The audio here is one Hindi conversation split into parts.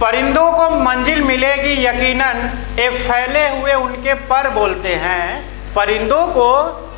परिंदों को मंजिल मिलेगी यकीनन, ये फैले हुए उनके पर बोलते हैं। परिंदों को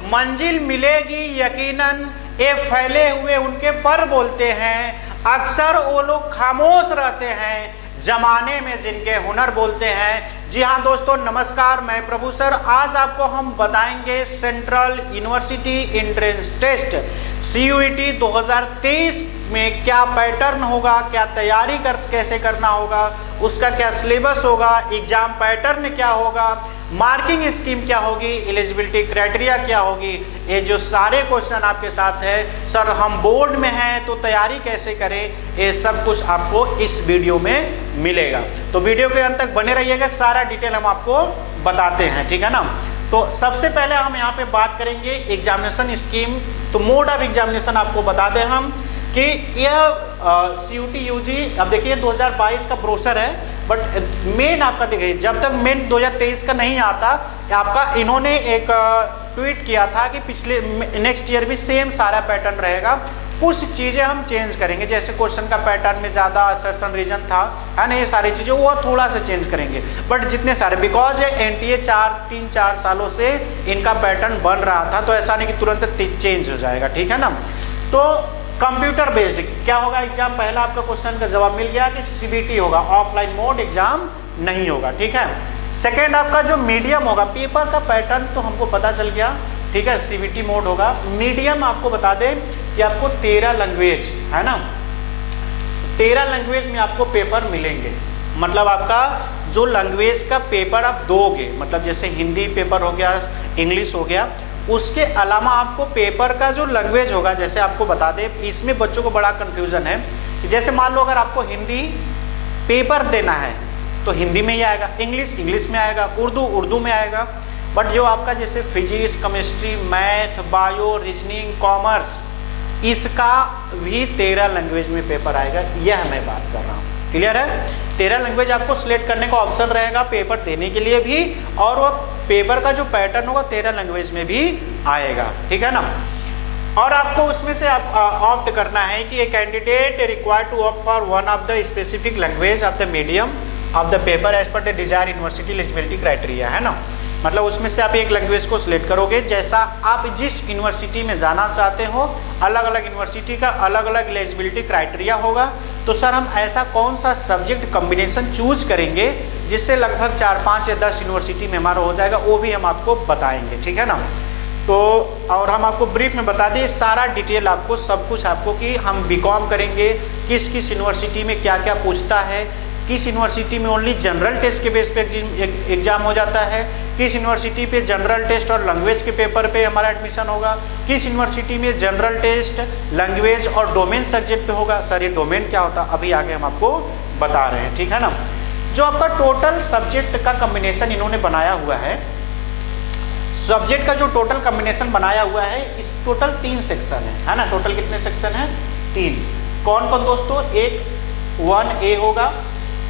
मंजिल मिलेगी यकीनन, ये फैले हुए उनके पर बोलते हैं। अक्सर वो लोग खामोश रहते हैं, जमाने में जिनके हुनर बोलते हैं। जी हाँ दोस्तों, नमस्कार, मैं प्रभु सर। आज आपको हम बताएंगे central university entrance test CUET 2023 में क्या पैटर्न होगा, क्या तैयारी कैसे करना होगा, उसका क्या सिलेबस होगा, एग्जाम पैटर्न क्या होगा, मार्किंग स्कीम क्या होगी, एलिजिबिलिटी क्राइटेरिया क्या होगी। ये जो सारे क्वेश्चन आपके साथ है सर, हम बोर्ड में हैं तो तैयारी कैसे करें, ये सब कुछ आपको इस वीडियो में मिलेगा। तो वीडियो के अंत तक बने रहिएगा, सारा डिटेल हम आपको बताते हैं, ठीक है ना। तो सबसे पहले हम यहाँ पे बात करेंगे एग्जामिनेशन स्कीम। तो मोड ऑफ एग्जामिनेशन आपको बता दें हम कि यह CUET UG, अब देखिए 2022 का ब्रोशर है, बट मेन आपका देखिए जब तक मेन 2023 का नहीं आता, आपका इन्होंने एक ट्वीट किया था कि पिछले नेक्स्ट ईयर भी सेम सारा पैटर्न रहेगा। कुछ चीज़ें हम चेंज करेंगे, जैसे क्वेश्चन का पैटर्न में ज़्यादा असर्शन रीजन था, है ना, ये सारी चीज़ें वो थोड़ा सा चेंज करेंगे। बट जितने सारे, बिकॉज NTA 3-4 सालों से इनका पैटर्न बन रहा था, तो ऐसा नहीं कि तुरंत चेंज हो जाएगा, ठीक है ना। तो कंप्यूटर बेस्ड क्या होगा एग्जाम, पहला आपका क्वेश्चन का जवाब मिल गया कि CBT होगा, ऑफलाइन मोड एग्जाम नहीं होगा, ठीक है। सेकेंड आपका जो मीडियम होगा, पेपर का पैटर्न तो हमको पता चल गया, ठीक है, CBT मोड होगा। मीडियम आपको बता दें कि आपको 13 लैंग्वेज है ना, 13 लैंग्वेज में आपको पेपर मिलेंगे। मतलब आपका जो लैंग्वेज का पेपर आप दोगे, मतलब जैसे हिंदी पेपर हो गया, इंग्लिश हो गया, उसके अलावा आपको पेपर का जो लैंग्वेज होगा, जैसे आपको बता दें, इसमें बच्चों को बड़ा कंफ्यूजन है कि जैसे मान लो अगर आपको हिंदी पेपर देना है तो हिंदी में ही आएगा, इंग्लिश में आएगा, उर्दू में आएगा। बट जो आपका जैसे physics, chemistry, math, bio, reasoning, commerce, इसका भी 13 लैंग्वेज में पेपर आएगा, यह मैं बात कर रहा हूँ। क्लियर है? 13 लैंग्वेज आपको सिलेक्ट करने का ऑप्शन रहेगा पेपर देने के लिए भी, और वो पेपर का जो पैटर्न होगा 13 लैंग्वेज में भी आएगा, ठीक है ना। और आपको उसमें से आप ऑप्ट करना है कि a candidate required to opt for one of the specific language of the medium of the paper as per the desire university eligibility criteria, है ना। मतलब उसमें से आप एक लैंग्वेज को सिलेक्ट करोगे, जैसा आप जिस यूनिवर्सिटी में जाना चाहते हो, अलग अलग यूनिवर्सिटी का अलग अलग एलिजिबिलिटी क्राइटेरिया होगा। तो सर हम ऐसा कौन सा सब्जेक्ट कॉम्बिनेशन चूज करेंगे जिससे लगभग 4, 5 या 10 यूनिवर्सिटी में हमारा हो जाएगा, वो भी हम आपको बताएंगे, ठीक है ना। तो और हम आपको ब्रीफ में बता दें सारा डिटेल आपको, सब कुछ आपको, कि हम BCom करेंगे, किस किस यूनिवर्सिटी में क्या क्या पूछता है, किस यूनिवर्सिटी में ओनली जनरल टेस्ट के बेस पे एग्जाम हो जाता है, किस यूनिवर्सिटी पे जनरल टेस्ट और लैंग्वेज के पेपर पे हमारा एडमिशन होगा, किस यूनिवर्सिटी में जनरल टेस्ट, लैंग्वेज और डोमेन सब्जेक्ट पे होगा। सर ये डोमेन क्या होता है अभी आगे हम आपको बता रहे हैं, ठीक है ना। जो आपका टोटल सब्जेक्ट का कम्बिनेशन इन्होंने बनाया हुआ है, सब्जेक्ट का जो टोटल कम्बिनेशन बनाया हुआ है, इस टोटल 3 सेक्शन है ना। टोटल कितने सेक्शन है? 3। कौन कौन दोस्तों? एक 1A होगा,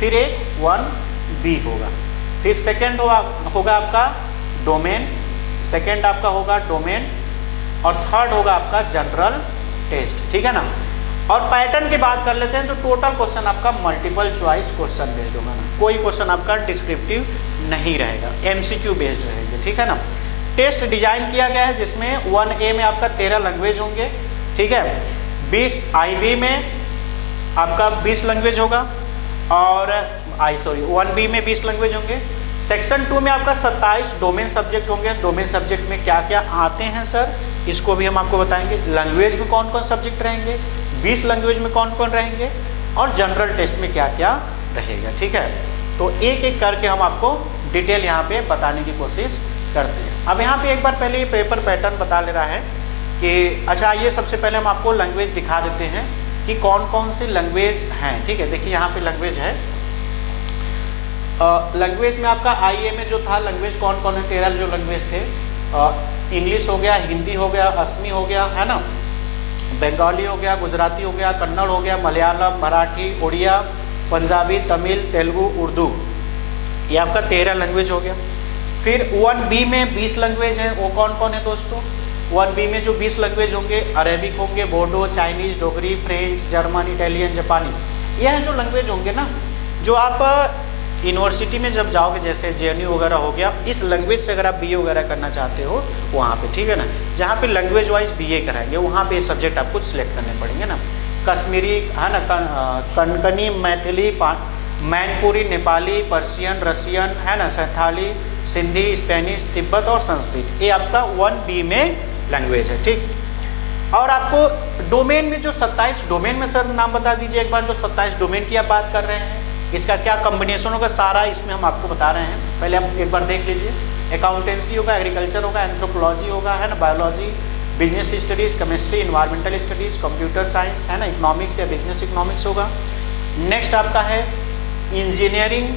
फिर एक 1B होगा, फिर सेकेंड होगा आपका डोमेन, सेकेंड आपका होगा डोमेन, और थर्ड होगा आपका जनरल टेस्ट, ठीक है ना। और पैटर्न की बात कर लेते हैं तो टोटल क्वेश्चन आपका मल्टीपल चॉइस क्वेश्चन बेस्ड होगा ना, कोई क्वेश्चन आपका डिस्क्रिप्टिव नहीं रहेगा, MCQ बेस्ड रहेंगे, ठीक है ना। टेस्ट डिजाइन किया गया है जिसमें 1A में आपका 13 लैंग्वेज होंगे, ठीक है। 20 IB में आपका 20 लैंग्वेज होगा, और 1B में 20 लैंग्वेज होंगे। सेक्शन 2 में आपका 27 डोमेन सब्जेक्ट होंगे। डोमेन सब्जेक्ट में क्या क्या आते हैं सर, इसको भी हम आपको बताएंगे। लैंग्वेज में कौन कौन सब्जेक्ट रहेंगे, 20 लैंग्वेज में कौन कौन रहेंगे, और जनरल टेस्ट में क्या क्या रहेगा, ठीक है। तो एक एक करके हम आपको डिटेल यहाँ पे बताने की कोशिश करते हैं। अब यहाँ पे एक बार पहले ये पेपर पैटर्न बता ले रहा है कि अच्छा, ये सबसे पहले हम आपको लैंग्वेज दिखा देते हैं कि कौन कौन सी लैंग्वेज हैं, ठीक है। देखिए यहाँ पे लैंग्वेज है, लैंग्वेज में आपका IA में जो था लैंग्वेज कौन कौन है, 13 जो लैंग्वेज थे, इंग्लिश हो गया, हिंदी हो गया, असमी हो गया, है ना, बंगाली हो गया, गुजराती हो गया, कन्नड़ हो गया, मलयालम, मराठी, उड़िया, पंजाबी, तमिल, तेलुगु, उर्दू, ये आपका 13 लैंग्वेज हो गया। फिर 1B में 20 लैंग्वेज है, वो कौन कौन है दोस्तों? 1B में जो 20 लैंग्वेज होंगे, अरेबिक होंगे, Bodo, Chinese, Dogri, French, German, Italian, जापानी, यह जो लैंग्वेज होंगे ना, जो आप यूनिवर्सिटी में जब जाओगे, जैसे JNU वगैरह हो गया, इस लैंग्वेज से अगर आप BA वगैरह करना चाहते हो वहाँ पे, ठीक है ना, जहाँ पे लैंग्वेज वाइज BA कराएंगे वहाँ पे सब्जेक्ट आपको सिलेक्ट करने पड़ेंगे ना। कश्मीरी है ना, कनकनी, मैथिली, मैनपुरी, नेपाली, पर्शियन, रसियन है ना, संथाली, सिंधी, स्पेनिश, तिब्बत और संस्कृत, ये आपका 1B में लैंग्वेज है, ठीक। और आपको डोमेन में जो 27 डोमेन में सर नाम बता दीजिए एक बार, जो 27 डोमेन की आप बात कर रहे हैं, इसका क्या कॉम्बिनेशन होगा, सारा इसमें हम आपको बता रहे हैं। पहले आप एक बार देख लीजिए। अकाउंटेंसी होगा, एग्रीकल्चर होगा, एंथ्रोपोलॉजी होगा, है ना, biology, business studies, chemistry, environmental studies, computer science, है ना, इकोनॉमिक्स या बिजनेस इकोनॉमिक्स होगा। नेक्स्ट आपका है engineering,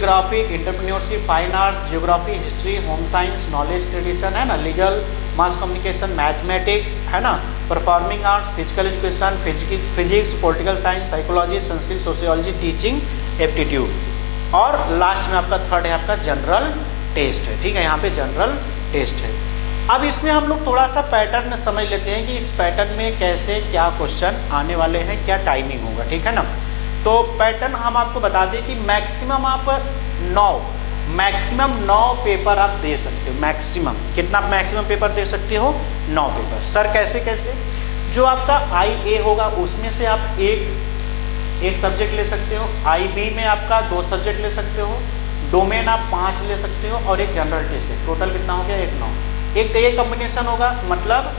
graphic, entrepreneurship, fine arts, geography, history, home science, knowledge tradition, है ना, लीगल, मास कम्युनिकेशन, मैथमेटिक्स, है ना, performing arts, physical education, physics, political science, psychology, Sanskrit, sociology, teaching, aptitude. और लास्ट में आपका थर्ड है आपका जनरल टेस्ट है, ठीक है, यहाँ पे जनरल टेस्ट है। अब इसमें हम लोग थोड़ा सा पैटर्न समझ लेते हैं कि इस पैटर्न में कैसे क्या क्वेश्चन आने वाले हैं, क्या टाइमिंग होगा, ठीक है ना। तो पैटर्न हम आपको बता दें कि मैक्सिमम आप 9 पेपर आप दे सकते हो। मैक्सिमम कितना मैक्सिमम पेपर दे सकते हो? 9 पेपर। सर कैसे कैसे? जो आपका IA होगा उसमें से आप एक सब्जेक्ट ले सकते हो, IB में आपका 2 सब्जेक्ट ले सकते हो, डोमेन आप 5 ले सकते हो और एक जनरल टेस्ट है। टोटल कितना हो गया? 9। एक तो ये कॉम्बिनेशन होगा, मतलब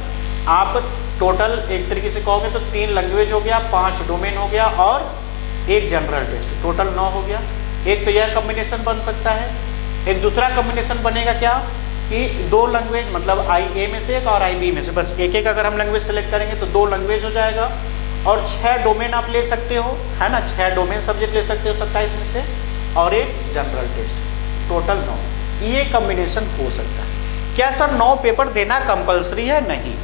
आप टोटल एक तरीके से कहोगे तो 3 लैंग्वेज हो गया, 5 डोमेन हो गया और एक जनरल टेस्ट, टोटल 9 हो गया। एक तो यह कॉम्बिनेशन बन सकता है। एक दूसरा कॉम्बिनेशन बनेगा क्या कि 2 लैंग्वेज, मतलब IA में से एक और IB में से, बस एक अगर हम लैंग्वेज सेलेक्ट करेंगे तो 2 लैंग्वेज हो जाएगा और 6 डोमेन आप ले सकते हो, है ना, 6 डोमेन सब्जेक्ट ले सकते हो 27 में से और एक जनरल टेस्ट, टोटल 9। ये कॉम्बिनेशन हो सकता है। क्या सर 9 पेपर देना कंपलसरी है? नहीं,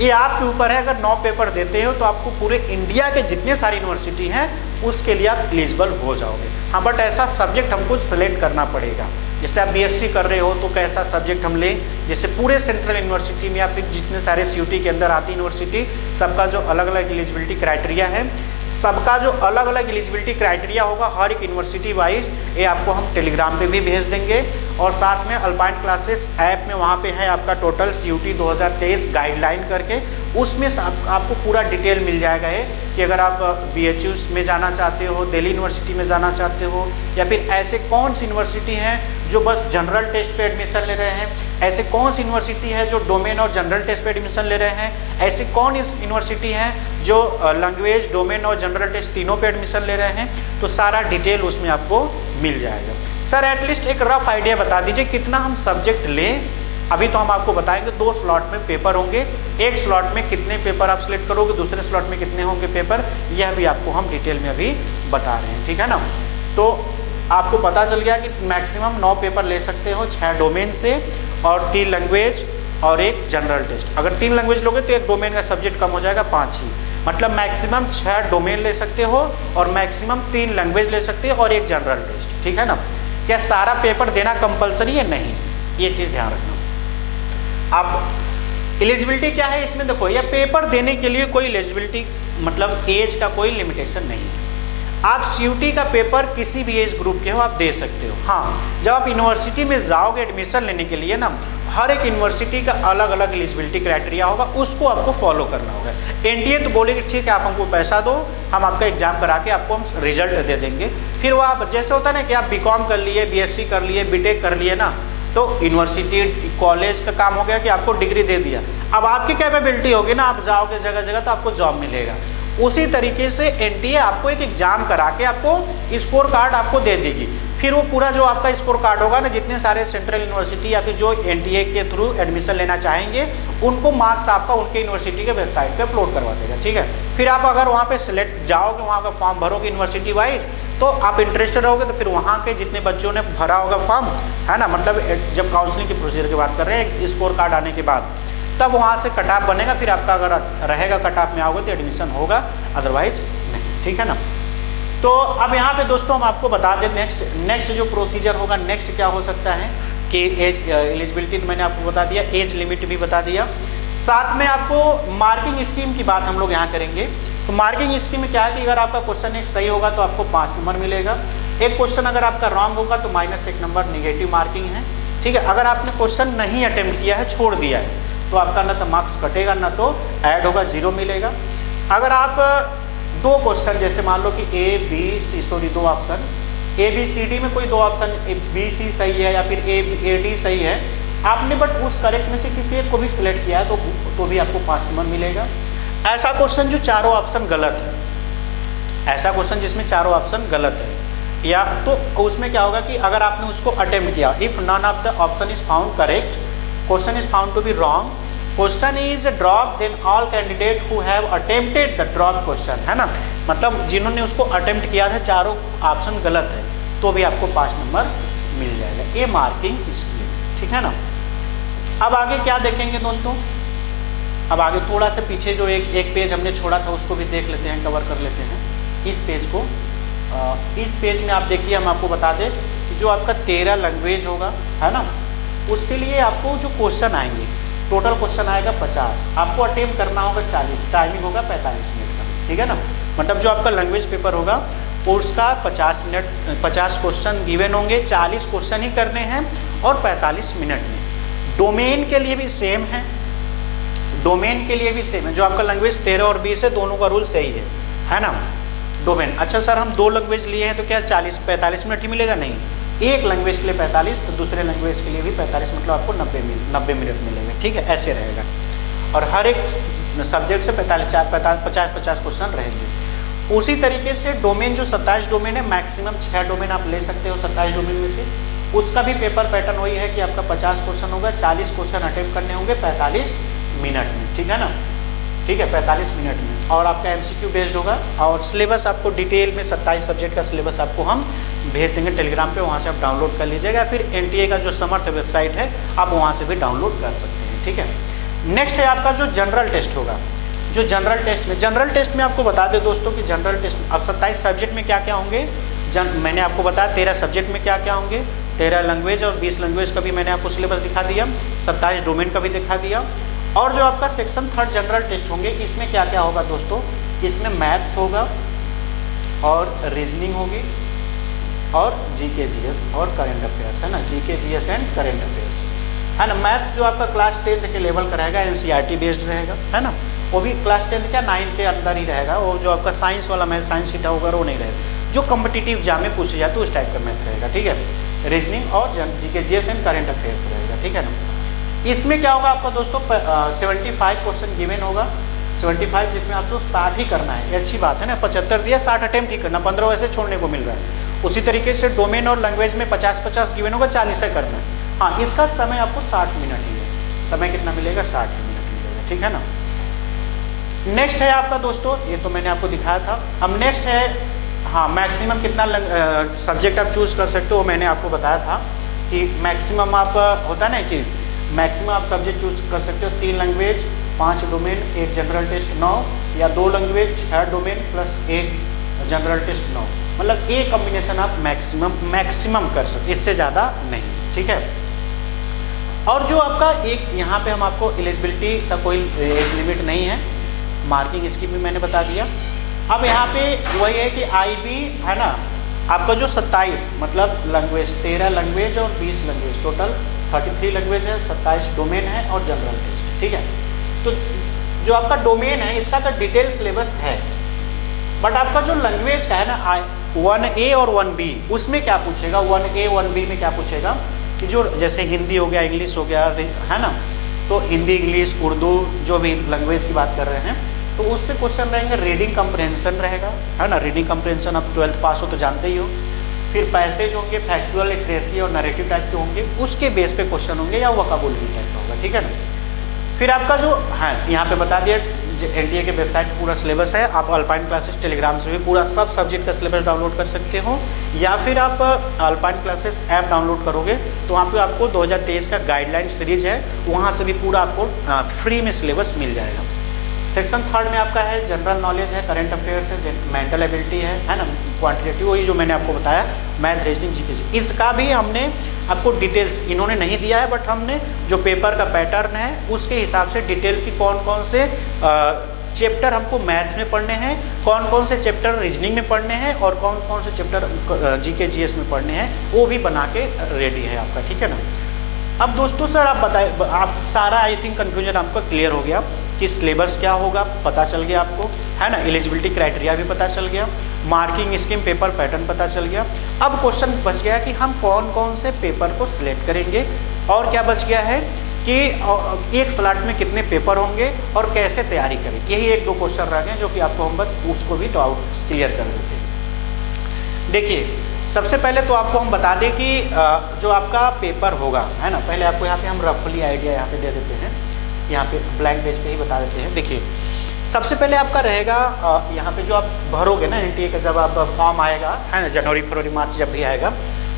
ये आपके ऊपर है। अगर 9 पेपर देते हो तो आपको पूरे इंडिया के जितने सारी यूनिवर्सिटी हैं उसके लिए आप एलिजिबल हो जाओगे। हाँ, बट ऐसा सब्जेक्ट हमको सेलेक्ट करना पड़ेगा। जैसे आप BSc कर रहे हो तो कैसा सब्जेक्ट हम लें, जैसे पूरे सेंट्रल यूनिवर्सिटी में या फिर जितने सारे CUT के अंदर आती यूनिवर्सिटी, सबका जो अलग अलग एलिजिबिलिटी क्राइटेरिया है, सबका जो अलग अलग एलिजिबिलिटी क्राइटेरिया होगा हर एक यूनिवर्सिटी वाइज, ये आपको हम टेलीग्राम पे भी भेज देंगे। और साथ में अल्पाइन क्लासेस ऐप में वहाँ पे है आपका टोटल CUT 2023 गाइडलाइन करके, उसमें आपको पूरा डिटेल मिल जाएगा है कि अगर आप BHUs में जाना चाहते हो, दिल्ली यूनिवर्सिटी में जाना चाहते हो, या फिर ऐसे कौन सी यूनिवर्सिटी हैं जो बस जनरल टेस्ट पे एडमिशन ले रहे हैं, ऐसे कौन सी यूनिवर्सिटी है जो डोमेन और जनरल टेस्ट पे एडमिशन ले रहे हैं, ऐसी कौन यूनिवर्सिटी हैं जो लैंग्वेज, डोमेन और जनरल टेस्ट तीनों पे एडमिशन ले रहे हैं, तो सारा डिटेल उसमें आपको मिल जाएगा। सर एटलीस्ट एक रफ आइडिया बता दीजिए कितना हम सब्जेक्ट लें। अभी तो हम आपको बताएंगे 2 स्लॉट में पेपर होंगे, एक स्लॉट में कितने पेपर आप सिलेक्ट करोगे, दूसरे स्लॉट में कितने होंगे पेपर, यह भी आपको हम डिटेल में अभी बता रहे हैं, ठीक है ना। तो आपको पता चल गया कि मैक्सिमम 9 पेपर ले सकते हो 6 डोमेन से और 3 लैंग्वेज और एक जनरल टेस्ट। अगर 3 लैंग्वेज लोगे तो एक डोमेन का सब्जेक्ट कम हो जाएगा, 5 ही, मतलब मैक्सिमम 6 डोमेन ले सकते हो और मैक्सिमम 3 लैंग्वेज ले सकते हो और एक जनरल टेस्ट, ठीक है ना। क्या सारा पेपर देना कंपलसरी है? नहीं, ये चीज़ ध्यान रखना। अब एलिजिबिलिटी क्या है इसमें, देखो ये पेपर देने के लिए कोई एलिजिबिलिटी मतलब एज का कोई लिमिटेशन नहीं है। आप CUT का पेपर किसी भी एज ग्रुप के हो आप दे सकते हो। हाँ, जब आप यूनिवर्सिटी में जाओगे एडमिशन लेने के लिए ना, हर एक यूनिवर्सिटी का अलग अलग एलिजिबिलिटी क्राइटेरिया होगा, उसको आपको फॉलो करना होगा। NTA तो बोलेगी ठीक है आप हमको पैसा दो, हम आपका एग्जाम करा के आपको हम रिजल्ट दे देंगे। फिर वो आप जैसे होता है ना कि आप BCom कर लिए, BSc कर लिए, BTech कर लिए ना, तो यूनिवर्सिटी कॉलेज का काम हो गया कि आपको डिग्री दे दिया। अब आपकी कैपेबिलिटी होगी ना, आप जाओगे जगह जगह तो आपको जॉब मिलेगा। उसी तरीके से NTA आपको एक एग्जाम करा के आपको स्कोर कार्ड आपको दे देगी। फिर वो पूरा जो आपका स्कोर कार्ड होगा ना, जितने सारे सेंट्रल यूनिवर्सिटी या फिर जो NTA के थ्रू एडमिशन लेना चाहेंगे उनको मार्क्स आपका उनके यूनिवर्सिटी के वेबसाइट पे अपलोड करवा देगा, ठीक है। फिर आप अगर वहाँ पे सिलेक्ट जाओगे, वहाँ का फॉर्म भरोगे यूनिवर्सिटी वाइज, तो आप इंटरेस्टेड रहोगे तो फिर वहाँ के जितने बच्चों ने भरा होगा फॉर्म, है ना, मतलब जब काउंसलिंग की प्रोसीजर की बात कर रहे हैं, स्कोर कार्ड आने के बाद तब वहाँ से कट ऑफ बनेगा। फिर आपका अगर रहेगा कट ऑफ में आओगे तो एडमिशन होगा, अदरवाइज नहीं, ठीक है ना। तो अब यहाँ पे दोस्तों हम आपको बता दें नेक्स्ट जो प्रोसीजर होगा, नेक्स्ट क्या हो सकता है कि एज एलिजिबिलिटी तो मैंने आपको बता दिया, एज लिमिट भी बता दिया, साथ में आपको मार्किंग स्कीम की बात हम लोग यहाँ करेंगे तो मार्किंग स्कीम में क्या है कि अगर आपका क्वेश्चन एक सही होगा तो आपको 5 नंबर मिलेगा, एक क्वेश्चन अगर आपका रॉन्ग होगा तो -1 नंबर नेगेटिव मार्किंग है, ठीक है। अगर आपने क्वेश्चन नहीं अटेम्प्ट किया है, छोड़ दिया है, तो आपका ना तो मार्क्स कटेगा ना तो ऐड होगा, 0 मिलेगा। अगर आप 2 क्वेश्चन जैसे मान लो कि दो ऑप्शन ABCD में कोई 2 ऑप्शन BC सही है या फिर AD सही है, आपने बट उस करेक्ट में से किसी एक को भी सिलेक्ट किया है तो भी आपको 5 नंबर मिलेगा। ऐसा क्वेश्चन जो चारों ऑप्शन गलत है, ऐसा क्वेश्चन जिसमें चारों ऑप्शन गलत है, या तो उसमें क्या होगा कि अगर आपने उसको अटेम्प्ट किया, if none of the option is found correct, question is found to be wrong, question is drop, then all candidate who have attempted the drop question, है ना, मतलब जिन्होंने उसको अटेम्प्ट किया था चारों ऑप्शन गलत है तो भी आपको 5 नंबर मिल जाएगा। ये मार्किंग स्कीम, ठीक है ना। अब आगे क्या देखेंगे दोस्तों, अब आगे थोड़ा सा पीछे जो एक पेज हमने छोड़ा था उसको भी देख लेते हैं, कवर कर लेते हैं इस पेज को। इस पेज में आप देखिए, हम आपको बता दें कि जो आपका 13 लैंग्वेज होगा, है ना, उसके लिए आपको जो क्वेश्चन आएंगे, टोटल क्वेश्चन आएगा 50, आपको अटेम्प्ट करना होगा 40, टाइमिंग होगा 45 मिनट का, ठीक है ना। मतलब जो आपका लैंग्वेज पेपर होगा उसका 50 क्वेश्चन गिवन होंगे, 40 क्वेश्चन ही करने हैं और 45 मिनट में। डोमेन के लिए भी सेम है, डोमेन के लिए भी सेम है, जो आपका लैंग्वेज 13 और 20 है, दोनों का रूल सही है ना। डोमेन, अच्छा सर हम 2 लैंग्वेज लिए हैं तो क्या 40-45 मिनट ही मिलेगा? नहीं, एक लैंग्वेज के लिए 45 तो दूसरे लैंग्वेज के लिए भी 45, मतलब आपको 90 मिनट मिलेंगे, ठीक है, ऐसे रहेगा। और हर एक सब्जेक्ट से 50-50 क्वेश्चन रहेंगे। उसी तरीके से डोमेन जो 27 डोमेन है, मैक्सिमम 6 डोमेन आप ले सकते हो 27 डोमेन में से, उसका भी पेपर पैटर्न वही है कि आपका 50 क्वेश्चन होगा, 40 क्वेश्चन अटेम्प्ट करने होंगे 45 मिनट में, ठीक है ना, ठीक है, 45 मिनट में। और आपका MCQ बेस्ड होगा और सिलेबस आपको डिटेल में 27 सब्जेक्ट का सिलेबस आपको हम भेज देंगे टेलीग्राम पे, वहाँ से आप डाउनलोड कर लीजिएगा। फिर NTA का जो समर्थ वेबसाइट है आप वहाँ से भी डाउनलोड कर सकते हैं, ठीक है। नेक्स्ट है आपका जो जनरल टेस्ट होगा, जो जनरल टेस्ट में आपको बता दें दोस्तों कि जनरल टेस्ट अब 27 सब्जेक्ट में क्या क्या होंगे, मैंने आपको बताया 13 सब्जेक्ट में क्या क्या होंगे, 13 लैंग्वेज और 20 लैंग्वेज का भी मैंने आपको सिलेबस दिखा दिया, 27 डोमेन का भी दिखा दिया। और जो आपका सेक्शन 3 जनरल टेस्ट होंगे, इसमें क्या क्या होगा दोस्तों, इसमें मैथ्स होगा और रीजनिंग होगी और GK GS और करेंट अफेयर्स, है ना, GK GS and current affairs, है ना। मैथ्स जो आपका क्लास 10 के लेवल का रहेगा, NCERT बेस्ड रहेगा, है ना, वो भी क्लास 10 क्या 9 के अंदर ही रहेगा। वो जो आपका साइंस वाला मैथ, साइंस सीटा होगा वो नहीं रहेगा, जो कॉम्पिटिटिव एग्जाम में पूछे जाते उस टाइप का मैथ रहेगा, ठीक है। रीजनिंग और GK GS and current affairs रहेगा, ठीक है ना। इसमें क्या होगा आपका दोस्तों, 75 क्वेश्चन गिवन होगा, 75 जिसमें आपको 60 ही करना है, ये अच्छी बात है ना, 75 दिया 60 अटेम्प्ट ही करना, 15 वैसे छोड़ने को मिल रहा है। उसी तरीके से डोमेन और लैंग्वेज में 50-50 गिवन होगा, 40 से करना है। हाँ, इसका समय आपको 60 मिनट ही है, समय कितना मिलेगा, 60 मिनट मिलेगा, ठीक है ना। नेक्स्ट है आपका दोस्तों, ये तो मैंने आपको दिखाया था। अब नेक्स्ट है, हाँ, मैक्सिमम कितना सब्जेक्ट आप चूज़ कर सकते हो, मैंने आपको बताया था कि मैक्सिमम आप होता है ना कि मैक्सिमम आप सब्जेक्ट चूज कर सकते हो, 3 लैंग्वेज 5 डोमेन 1 जनरल टेस्ट 9, या 2 language 6 domain plus 1 general test 9, मतलब एक कॉम्बिनेशन आप मैक्सिमम कर सकते, इससे ज़्यादा नहीं, ठीक है। और जो आपका एक यहाँ पे हम आपको एलिजिबिलिटी का कोई एज लिमिट नहीं है, मार्किंग स्कीम भी मैंने बता दिया। अब यहाँ पे वही है कि IB है ना, आपका जो 27 मतलब लैंग्वेज 13 लैंग्वेज और 20 लैंग्वेज, टोटल 33 लैंग्वेज है, 27 डोमेन है और जनरल टेस्ट, ठीक है। तो जो आपका डोमेन है इसका तो डिटेल सिलेबस है, बट आपका जो लैंग्वेज का है ना 1A और 1B, उसमें क्या पूछेगा, 1A 1B में क्या पूछेगा कि जो जैसे हिंदी हो गया, इंग्लिश हो गया, है ना, तो हिंदी, इंग्लिश, उर्दू जो भी लैंग्वेज की बात कर रहे हैं, तो उससे क्वेश्चन रहेंगे। रीडिंग कंप्रहेंशन रहेगा, है ना, रीडिंग कंप्रहेंशन आप 12th पास हो तो जानते ही हो। फिर पैसेज होंगे, फैक्चुअल, लिटरेसी और नरेटिव टाइप के होंगे, उसके बेस पे क्वेश्चन होंगे, या वोकैबुलरी टाइप का होगा, ठीक है ना। फिर आपका जो है यहाँ पे बता दिया, NTA के वेबसाइट पूरा सिलेबस है, आप अल्पाइन क्लासेस टेलीग्राम से भी पूरा सब सब्जेक्ट का सिलेबस डाउनलोड कर सकते हो, या फिर आप अल्पाइन क्लासेस ऐप डाउनलोड करोगे तो वहाँ पे आपको 2023 का गाइडलाइन सीरीज है, वहाँ से भी पूरा आपको फ्री में सिलेबस मिल जाएगा। सेक्शन 3 में आपका है जनरल नॉलेज है, करंट अफेयर्स है, मेंटल एबिलिटी है ना, क्वांटिटेटिव, वही जो मैंने आपको बताया, मैथ, रीजनिंग, GK। इसका भी हमने आपको डिटेल्स इन्होंने नहीं दिया है, बट हमने जो पेपर का पैटर्न है उसके हिसाब से डिटेल की कौन कौन से चैप्टर हमको मैथ में पढ़ने हैं, कौन कौन से चैप्टर रीजनिंग में पढ़ने हैं और कौन कौन से चैप्टर जीके जीएस में पढ़ने हैं, वो भी बना के रेडी है आपका, ठीक है ना। अब दोस्तों सर आप बताए, आप सारा आई थिंक कन्फ्यूजन आपका क्लियर हो गया कि सिलेबस क्या होगा, पता चल गया आपको, है ना। एलिजिबिलिटी क्राइटेरिया भी पता चल गया, मार्किंग स्कीम, पेपर पैटर्न पता चल गया। अब क्वेश्चन बच गया कि हम कौन कौन से पेपर को सिलेक्ट करेंगे, और क्या बच गया है कि एक स्लॉट में कितने पेपर होंगे और कैसे तैयारी करें। यही एक दो क्वेश्चन रह गए जो कि आपको हम बस उसको भी डाउट क्लियर कर देते हैं। देखिए सबसे पहले तो आपको हम बता दें कि जो आपका पेपर होगा, है ना, पहले आपको यहाँ पे हम रफली आइडिया यहाँ पे दे देते हैं, यहाँ पे ब्लैंक पेज पे ही बता देते हैं। देखिए सबसे पहले आपका रहेगा यहाँ पे जो आप भरोगे ना एनटीए का, जब आप फॉर्म आएगा, है ना, जनवरी फरवरी मार्च जब भी आएगा,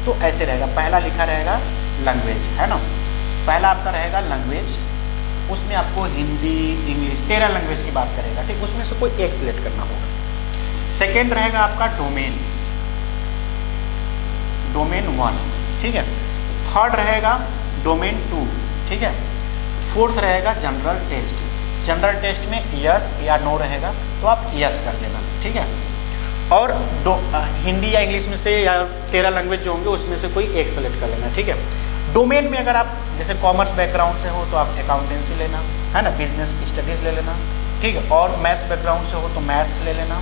तो ऐसे रहेगा। पहला लिखा रहेगा लैंग्वेज, है ना, पहला आपका रहेगा लैंग्वेज, उसमें आपको हिंदी इंग्लिश 13 लैंग्वेज की बात करेगा, ठीक, उसमें से कोई एक सिलेक्ट करना होगा। सेकेंड रहेगा आपका डोमेन, डोमेन 1, ठीक है। थर्ड रहेगा डोमेन 2, ठीक है। फोर्थ रहेगा जनरल टेस्ट, जनरल टेस्ट में यस या नो रहेगा, तो आप यस कर देना, ठीक है। और हिंदी या इंग्लिश में से या 13 लैंग्वेज जो होंगे उसमें से कोई एक सेलेक्ट कर लेना, ठीक है। डोमेन में अगर आप जैसे कॉमर्स बैकग्राउंड से हो तो आप अकाउंटेंसी लेना, है ना, बिजनेस स्टडीज़ ले लेना, ठीक है। और मैथ्स बैकग्राउंड से हो तो मैथ्स ले लेना।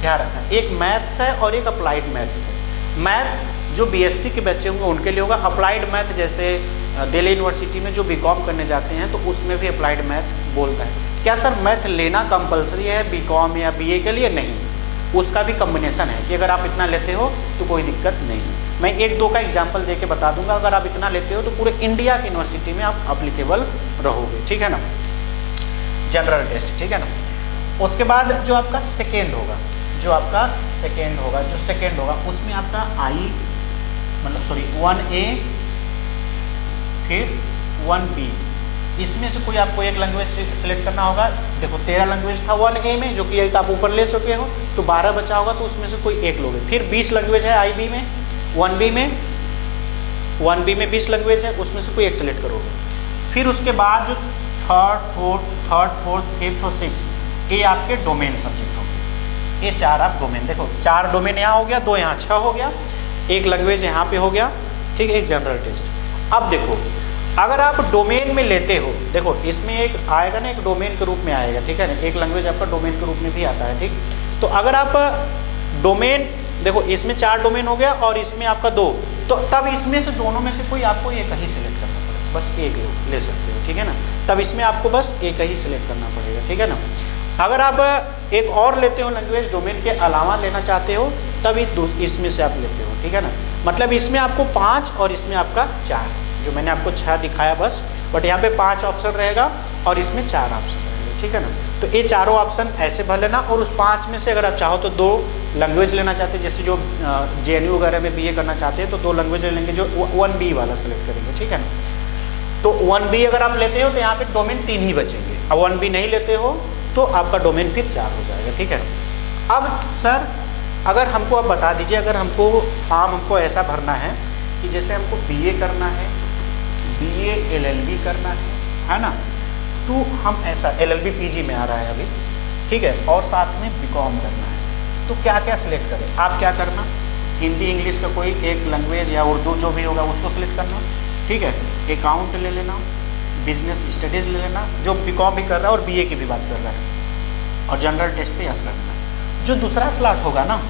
ध्यान रखना एक मैथ्स है और एक अप्लाइड मैथ्स है। मैथ जो बीएससी के बच्चे होंगे उनके लिए होगा, अप्लाइड मैथ जैसे दिल्ली यूनिवर्सिटी में जो बीकॉम करने जाते हैं तो उसमें भी अप्लाइड मैथ बोलता है। क्या सर मैथ लेना कंपलसरी है बीकॉम या बीए के लिए? नहीं, उसका भी कम्बिनेशन है कि अगर आप इतना लेते हो तो कोई दिक्कत नहीं है। मैं एक दो का एग्जाम्पल दे के बता दूंगा, अगर आप इतना लेते हो तो पूरे इंडिया की यूनिवर्सिटी में आप अप्लीकेबल रहोगे, ठीक है ना। जनरल टेस्ट, ठीक है ना। उसके बाद जो आपका सेकेंड होगा, जो सेकेंड होगा उसमें आपका मतलब 1A फिर 1B, इसमें से कोई आपको एक लैंग्वेज सिलेक्ट करना होगा। देखो 13 लैंग्वेज था 1A में, जो कि एक आप ऊपर ले चुके हो, तो 12 बचा होगा, तो उसमें से कोई एक लोगे। फिर 20 लैंग्वेज है IB में, 1B में 20 लैंग्वेज है, उसमें से कोई एक सिलेक्ट करोगे। फिर उसके बाद जो थर्ड फोर्थ फिफ्थ और सिक्स ये आपके डोमेन सब्जेक्ट होंगे। ये 4 आप डोमेन, देखो 4 डोमेन यहाँ हो गया, 2 यहाँ 6 हो गया, एक लैंग्वेज यहाँ पे हो गया, ठीक है, एक जनरल टेस्ट। अब देखो अगर आप डोमेन में लेते हो, देखो इसमें एक आएगा ना, एक डोमेन के रूप में आएगा, ठीक है ना, एक लैंग्वेज आपका डोमेन के रूप में भी आता है, ठीक। तो अगर आप डोमेन, देखो इसमें 4 डोमेन हो गया और इसमें आपका 2, तो तब इसमें से दोनों में से कोई आपको एक ही सिलेक्ट करना पड़ेगा, बस एक ले सकते हो, ठीक है ना। तब इसमें आपको बस एक ही सिलेक्ट करना पड़ेगा, ठीक है ना। अगर आप एक और लेते हो लैंग्वेज डोमेन के अलावा लेना चाहते हो, तब इसमें से आप लेते हो, ठीक है ना। मतलब इसमें आपको 5 और इसमें आपका 4, जो मैंने आपको 6 दिखाया बस, बट यहाँ पे 5 ऑप्शन रहेगा और इसमें 4 ऑप्शन रहेगा, ठीक है ना। तो ये चारों ऑप्शन ऐसे भर लेना, और उस 5 में से अगर आप चाहो तो 2 लैंग्वेज लेना चाहते हैं, जैसे जो JNU वगैरह में BA करना चाहते हैं तो 2 लैंग्वेज ले लेंगे, जो 1B वाला सेलेक्ट करेंगे, ठीक है ना। तो 1B अगर आप लेते हो तो यहाँ पे डोमेन 3 ही बचेंगे, अब 1B नहीं लेते हो तो आपका डोमेन फिर 4 हो जाएगा, ठीक है ना। अब सर अगर हमको आप बता दीजिए, अगर हमको फॉर्म हमको ऐसा भरना है कि जैसे हमको BA करना है, BA LLB करना है ना, तो हम ऐसा LLB PG में आ रहा है अभी, ठीक है, और साथ में BCom करना है, तो क्या क्या सिलेक्ट करें। आप क्या करना, हिंदी इंग्लिश का कोई एक लैंग्वेज या उर्दू जो भी होगा उसको सिलेक्ट करना, ठीक है। अकाउंट ले लेना, बिजनेस स्टडीज़ ले लेना, जो BCom भी कर रहा है और BA की भी बात कर रहा है, और जनरल टेस्ट पे यस करना। जो दूसरा स्लॉट होगा ना,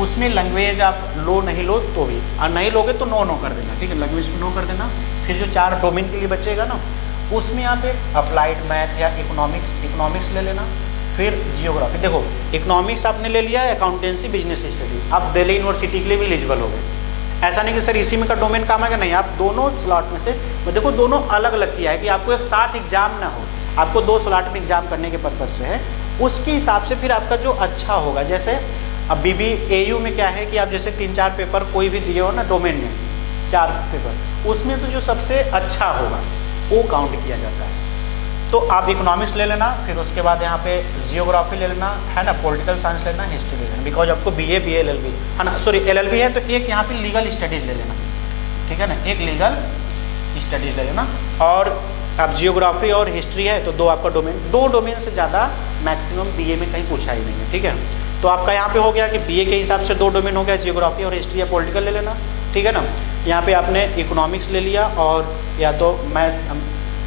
उसमें लैंग्वेज आप लो नहीं लो तो भी, और नहीं लोगे तो नो कर देना, ठीक है, लैंग्वेज में नो कर देना। फिर जो 4 डोमेन के लिए बचेगा ना, उसमें आप एक अप्लाइड मैथ या इकोनॉमिक्स ले लेना, फिर जियोग्राफी। देखो इकोनॉमिक्स आपने ले लिया, अकाउंटेंसी बिजनेस स्टडी, आप दिल्ली यूनिवर्सिटी के लिए भी एलिजिबल हो गए। ऐसा नहीं कि सर इसी में का डोमेन काम आएगा, नहीं, आप दोनों स्लॉट में से, देखो दोनों अलग अलग किया है कि आपको एक साथ एग्जाम ना हो, आपको 2 स्लॉट में एग्जाम करने के पर्पज से है, उसके हिसाब से फिर आपका जो अच्छा होगा। जैसे अब BBAU में क्या है कि आप जैसे 3-4 पेपर कोई भी दिए हो ना डोमेन में, 4 पेपर, उसमें से जो सबसे अच्छा होगा वो काउंट किया जाता है। तो आप इकोनॉमिक्स ले लेना, फिर उसके बाद यहाँ पे जियोग्राफी ले लेना, है ना, पॉलिटिकल साइंस लेना, हिस्ट्री ले लेना, बिकॉज आपको BA BA LLB है ना, सॉरी LLB है तो एक यहाँ पे लीगल स्टडीज़ ले लेना, ठीक है ना, एक लीगल स्टडीज़ ले लेना। और अब जियोग्राफी और हिस्ट्री है तो 2 आपका डोमेन, 2 डोमेन से ज़्यादा मैक्सिमम बीए में कहीं पूछा ही नहीं है, ठीक है। तो आपका यहाँ पे हो गया कि बीए के हिसाब से 2 डोमेन हो गया, जियोग्राफी और हिस्ट्री या पॉलिटिकल ले लेना, ठीक है ना। यहाँ पे आपने इकोनॉमिक्स ले लिया और या तो मैथ,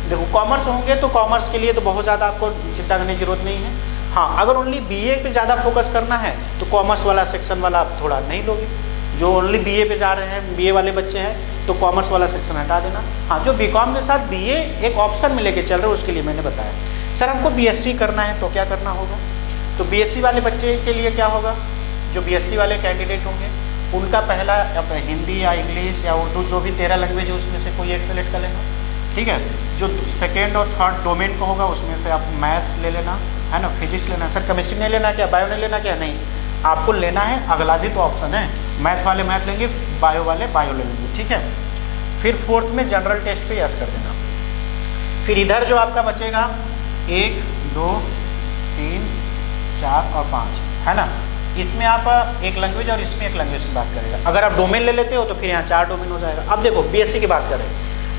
देखो कॉमर्स होंगे तो कॉमर्स के लिए तो बहुत ज़्यादा आपको चिंता करने की जरूरत नहीं है। हाँ, अगर ओनली बीए पे ज़्यादा फोकस करना है तो कॉमर्स वाला सेक्शन वाला आप थोड़ा नहीं लोगे। जो ओनली बीए पे जा रहे हैं, बीए वाले बच्चे हैं, तो कॉमर्स वाला सेक्शन हटा देना। हाँ, जो बीकॉम के साथ बीए एक ऑप्शन में लेके चल रहे हो उसके लिए मैंने बताया। सर हमको बीएससी करना है तो क्या करना होगा? तो बीएससी वाले बच्चे के लिए क्या होगा, जो बीएससी वाले कैंडिडेट होंगे उनका पहला हिंदी या इंग्लिश या उर्दू जो भी 13 लैंग्वेज है उसमें से कोई एक सेलेक्ट कर लेना, ठीक है। जो सेकेंड और थर्ड डोमेन को होगा उसमें से आप मैथ्स ले लेना, है ना, फिजिक्स लेना। सर केमिस्ट्री नहीं लेना क्या, बायो नहीं लेना क्या? नहीं, आपको लेना है, अगला भी तो ऑप्शन है, मैथ वाले मैथ लेंगे, बायो वाले बायो ले लेंगे, ठीक है। फिर फोर्थ में जनरल टेस्ट पे यस कर देना। फिर इधर जो आपका बचेगा 1, 2, 3, 4 और 5, है ना, इसमें आप एक लैंग्वेज और इसमें एक लैंग्वेज की बात करेगा। अगर आप डोमेन ले लेते हो तो फिर यहाँ 4 डोमेन हो जाएगा। अब देखो बीएससी की बात करें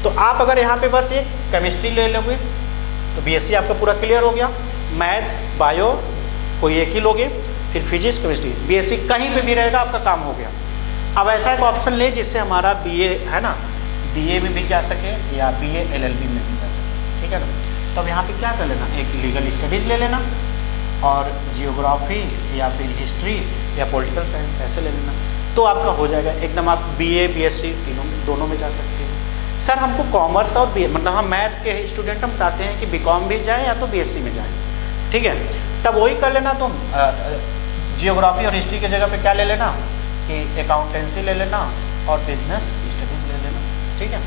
तो आप अगर यहाँ पे बस एक केमिस्ट्री ले लोगे तो बीएससी आपका पूरा क्लियर हो गया। मैथ बायो कोई एक ही लोगे, फिर फिजिक्स केमिस्ट्री, बीएससी कहीं पे भी रहेगा आपका काम हो गया। अब ऐसा एक ऑप्शन ले जिससे हमारा बीए है ना, बीए में भी जा सके या बीए एलएलबी में भी जा सके, ठीक है ना। तो अब यहाँ पे क्या कर लेना, एक लीगल स्टडीज़ ले लेना और जियोग्राफी या फिर हिस्ट्री या पॉलिटिकल साइंस ऐसे ले लेना, तो आपका हो जाएगा एकदम। आप बीए बीएससी तीनों दोनों में जा सकते हैं। सर हमको कॉमर्स और बीए, मतलब हम मैथ के स्टूडेंट, हम चाहते हैं कि बीकॉम भी जाएँ या तो बीएससी में जाएँ, ठीक है। तब वही कर लेना, तुम जियोग्राफी और हिस्ट्री की जगह पे क्या ले लेना कि अकाउंटेंसी ले लेना और बिजनेस स्टडीज ले लेना, ठीक है।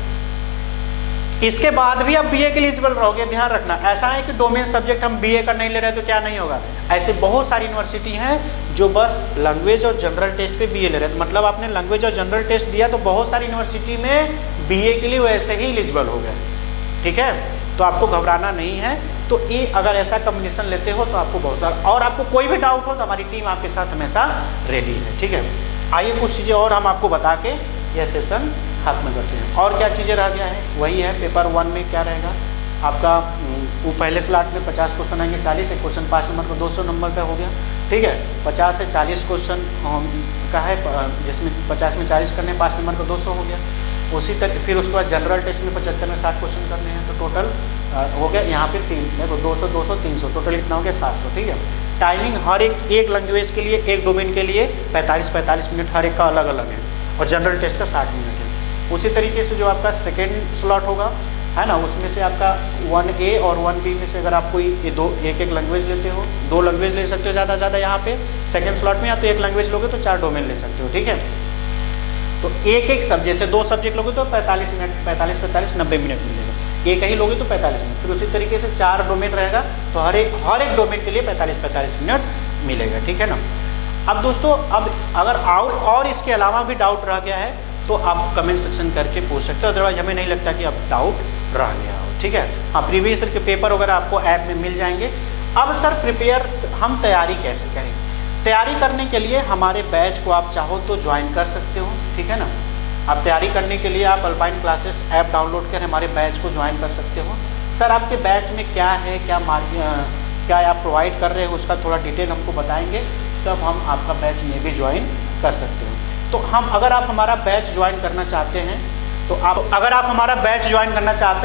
इसके बाद भी आप बीए के लिए एलिजिबल रहोगे। ध्यान रखना, ऐसा है कि डोमेन सब्जेक्ट हम बीए का नहीं ले रहे तो क्या नहीं होगा। ऐसे बहुत सारी यूनिवर्सिटी हैं जो बस लैंग्वेज और जनरल टेस्ट पे बीए ले रहे हैं, मतलब आपने लैंग्वेज और जनरल टेस्ट दिया तो बहुत सारी यूनिवर्सिटी में बीए के लिए वैसे ही एलिजिबल हो गए, ठीक है। तो आपको घबराना नहीं है। तो ये अगर ऐसा कॉम्बिनेशन लेते हो तो आपको बहुत सारा, और आपको कोई भी डाउट हो तो हमारी टीम आपके साथ हमेशा रेडी है, ठीक है। आइए कुछ चीज़ें और हम आपको बता के यह सेशन खत्म करते हैं। और क्या चीज़ें रह गया है, वही है पेपर 1 में क्या रहेगा आपका, वो पहले स्लॉट में 50 क्वेश्चन आएंगे, 40 एक क्वेश्चन 5 नंबर को 200 नंबर का हो गया, ठीक है। 50 से 40 क्वेश्चन का है, जिसमें 50 में 40 करने, 5 नंबर को 200 हो गया। उसी तरह फिर उसके बाद जनरल टेस्ट में 75 में 60 क्वेश्चन करने हैं, तो टोटल हो गया यहाँ पे 3 देखो 200 200 300, टोटल इतना हो गया 700, ठीक है। टाइमिंग हर एक लैंग्वेज के लिए, एक डोमेन के लिए 45 मिनट हर एक का अलग अलग है, और जनरल टेस्ट का 60 मिनट है। उसी तरीके से जो आपका सेकेंड स्लॉट होगा, है ना, उसमें से आपका 1A और 1B में से अगर आप कोई एक लैंग्वेज लेते हो, 2 लैंग्वेज ले सकते हो ज़्यादा से ज़्यादा यहाँ पे सेकेंड स्लॉट में, या तो एक लैंग्वेज लोगे तो 4 डोमेन ले सकते हो, ठीक है। तो एक सब्जेक्ट से 2 सब्जेक्ट लोगे तो 45 मिनट, 45 90 मिनट मिलेगा। एक ही लोगे तो 45 मिनट। फिर उसी तरीके से 4 डोमेन रहेगा तो हर एक डोमेन के लिए 45 मिनट मिलेगा, ठीक है ना। अब दोस्तों, अब अगर और इसके अलावा भी डाउट रह गया है तो आप कमेंट सेक्शन करके पूछ सकते हो, अदरवाइज हमें नहीं लगता कि अब डाउट रह गया हो, ठीक है। हाँ, प्रीवियस ईयर के पेपर वगैरह आपको ऐप में मिल जाएंगे। अब सर प्रिपेयर हम तैयारी कैसे करें? तैयारी करने के लिए हमारे बैच को आप चाहो तो ज्वाइन कर सकते हो, ठीक है ना। आप तैयारी करने के लिए आप अल्पाइन क्लासेस ऐप डाउनलोड कर हमारे बैच को ज्वाइन कर सकते हो। सर आपके बैच में क्या है, क्या आप प्रोवाइड कर रहे हो, उसका थोड़ा डिटेल हमको बताएंगे, तब हम आपका बैच में भी ज्वाइन कर सकते हो। तो अगर आप हमारा बैच ज्वाइन करना चाहते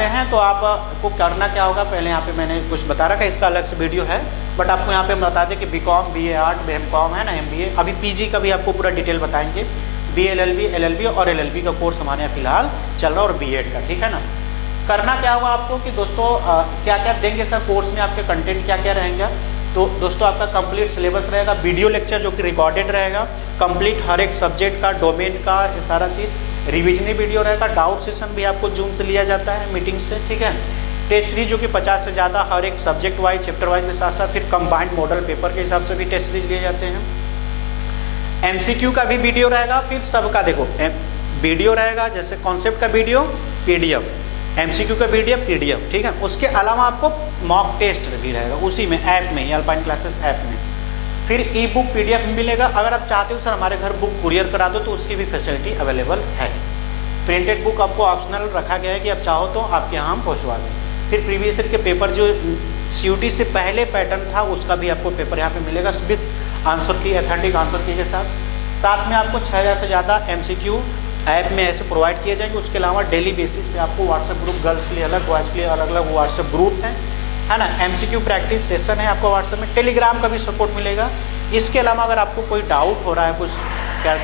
हैं तो आपको करना क्या होगा, पहले यहाँ पे मैंने कुछ बता रखा है, इसका अलग से वीडियो है, बट आपको यहाँ पे हम बता दें कि बीकॉम, बीए आर्ट, एमकॉम है ना, एमबीए, अभी पीजी का भी आपको पूरा डिटेल बताएंगे। बीएलएलबी, एलएलबी और एलएलबी का कोर्स हमारे यहाँ फिलहाल चल रहा है, और बीएड का, ठीक है ना। करना क्या होगा आपको कि दोस्तों क्या क्या देंगे सर कोर्स में, आपके कंटेंट क्या क्या रहेंगे। तो दोस्तों आपका कंप्लीट सिलेबस रहेगा, वीडियो लेक्चर जो कि रिकॉर्डेड रहेगा, कंप्लीट हर एक सब्जेक्ट का, डोमेन का, ये सारा चीज़, रिविजन वीडियो रहेगा, डाउट सेशन भी आपको जूम से लिया जाता है, मीटिंग से, ठीक है। टेस्ट सीरीज जो कि 50 से ज़्यादा हर एक सब्जेक्ट वाइज, चैप्टर वाइज के साथ साथ फिर कंबाइंड मॉडल पेपर के हिसाब से भी टेस्ट सीरीज लिए जाते हैं। एमसीक्यू का भी वीडियो रहेगा, फिर सबका देखो वीडियो रहेगा, जैसे कॉन्सेप्ट का वीडियो पीडीएफ, एमसीक्यू का पीडीएफ, ठीक है। उसके अलावा आपको मॉक टेस्ट भी रहेगा उसी में, ऐप में, अल्पाइन क्लासेस ऐप में। फिर ई बुक पीडीएफ मिलेगा। अगर आप चाहते हो सर हमारे घर बुक कुरियर करा दो तो उसकी भी फैसिलिटी अवेलेबल है। प्रिंटेड बुक आपको ऑप्शनल रखा गया है कि आप चाहो तो आपके यहाँ हम पहुँचवा दें। फिर प्रीवियस ईयर के पेपर जो CUT से पहले पैटर्न था उसका भी आपको पेपर यहाँ पे मिलेगा विथ आंसर की, ऑथेंटिक आंसर की के साथ में आपको 6000 से ज़्यादा MCQ ऐप में ऐसे प्रोवाइड किए जाएंगे। उसके अलावा डेली बेसिस पे आपको व्हाट्सएप ग्रुप, गर्ल्स के लिए अलग, बॉयज़ के लिए अलग अलग व्हाट्सएप ग्रुप है ना। MCQ प्रैक्टिस सेशन है आपको व्हाट्सएप में, टेलीग्राम का भी सपोर्ट मिलेगा। इसके अलावा अगर आपको कोई डाउट हो रहा है कुछ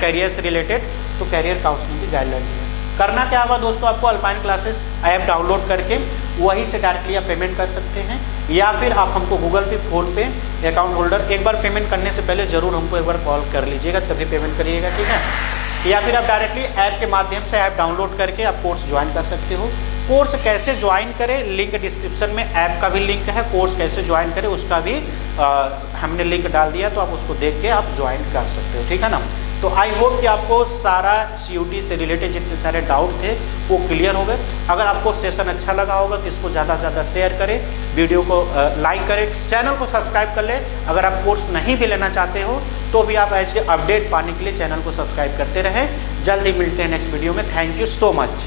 कैरियर से रिलेटेड तो कैरियर काउंसलिंग की गाइडलाइन है। करना क्या होगा दोस्तों, आपको अल्पाइन क्लासेस ऐप डाउनलोड करके वहीं से डायरेक्टली आप पेमेंट कर सकते हैं, या फिर आप हमको गूगल पे, फ़ोन पे अकाउंट होल्डर एक बार पेमेंट करने से पहले ज़रूर हमको एक बार कॉल कर लीजिएगा, तभी पेमेंट करिएगा, ठीक है। या फिर आप डायरेक्टली ऐप के माध्यम से ऐप डाउनलोड करके आप कोर्स ज्वाइन कर सकते हो। कोर्स कैसे ज्वाइन करें, लिंक डिस्क्रिप्शन में ऐप का भी लिंक है, कोर्स कैसे ज्वाइन करें उसका भी हमने लिंक डाल दिया, तो आप उसको देख के आप ज्वाइन कर सकते हो, ठीक है ना। तो आई होप कि आपको सारा CUT से रिलेटेड जितने सारे डाउट थे वो क्लियर हो गए। अगर आपको सेशन अच्छा लगा होगा तो इसको ज़्यादा से ज़्यादा शेयर करें, वीडियो को लाइक करें, चैनल को सब्सक्राइब कर लें। अगर आप कोर्स नहीं भी लेना चाहते हो तो भी आप ऐसे अपडेट पाने के लिए चैनल को सब्सक्राइब करते रहें। जल्द ही मिलते हैं नेक्स्ट वीडियो में। Thank you so much.